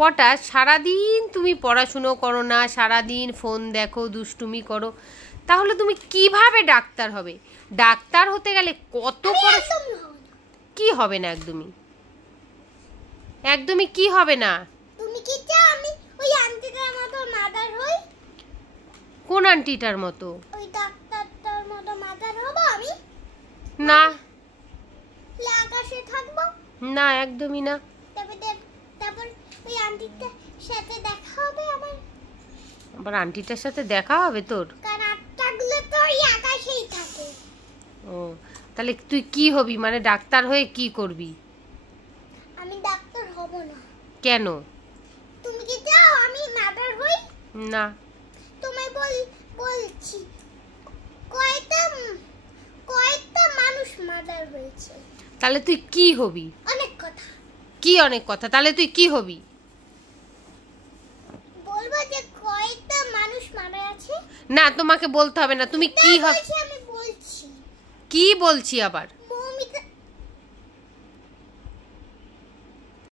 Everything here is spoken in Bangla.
পটাশ, সারাদিন তুমি পড়াশুনো করো না, সারাদিন ফোন দেখো, দুষ্টুমি করো, তাহলে তুমি কিভাবে ডাক্তার হবে? ডাক্তার হতে গেলে কত কি হবে না? একদমই কি হবে না? তুমি কি চাও আমি ওই আন্টিটার মতো মাদার হই? কোন আন্টিটার মতো? ওই ডাক্তারটার মতো মাদার হব আমি? না, আকাশে থাকবো না, একদমই না। তারপর ওই আন্টিটার সাথে দেখা হবে আমার। আবার আন্টিটার সাথে দেখা হবে তোর? কারণ আত্মাগুলো তো ওই আকাশেই থাকে। ও, তাহলে তুই কি হবি? মানে ডাক্তার হয়ে কি করবি? আমি ডাক্তার হব না। কেন? তুমি কি চাও আমি মাদার হই? না। তোমায় বলছি কয়টা মানুষ মাদার হয়েছে। তাহলে তুই কি হবি? অনেক কথা। কি অনেক কথা? তাহলে তুই কি হবি? বলবো যে কয়টা মানুষ মারা আছে। না, তোমাকে বলতে হবে না। তুমি কি হবে? আমি বলছি। কি বলছি আবার?